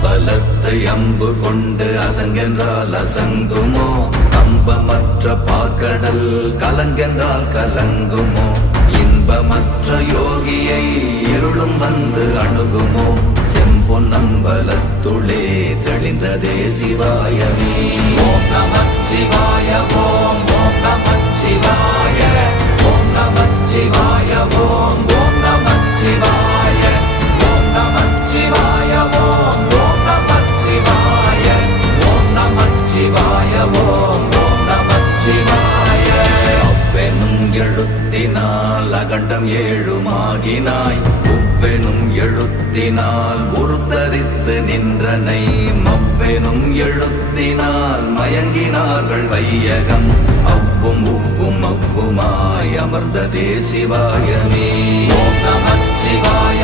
அம்பலத்தை அம்பு கொண்டு அசங்கென்றால் அசங்குமோ கம்பமற்ற பார்க்கடல் கலங்கென்றால் கலங்குமோ இன்பமற்ற யோகியை இருளும் வந்து அணுகுமோ செம்பொன்னம்பலத்துளே தெளிந்ததே சிவாயமே ஓம் நமச்சிவாய ஓம் ஓம் நமச்சிவாய ஓம் நமச்சிவாய ஓம் ஓம் நமச்சிவாய ஓம் நமச்சிவாய ஓம் ஓம் நமச்சிவாய ஓம் நமச்சிவாய ஓம் ஓம் நமச்சிவாய அவ்வெனும் எழுத்தினால் அகண்டம் ஏழுமாகினாய் உவ்வெனும் எழுத்தினால் உருத்தரித்து நின்றனை மவ்வெனும் எழுத்தினால் மயங்கினார்கள் வையகம் அவ்வும் உவ்வும் அவ்வுமாய் அமர்ந்ததே சிவாயமே ஓம் நமச்சிவாய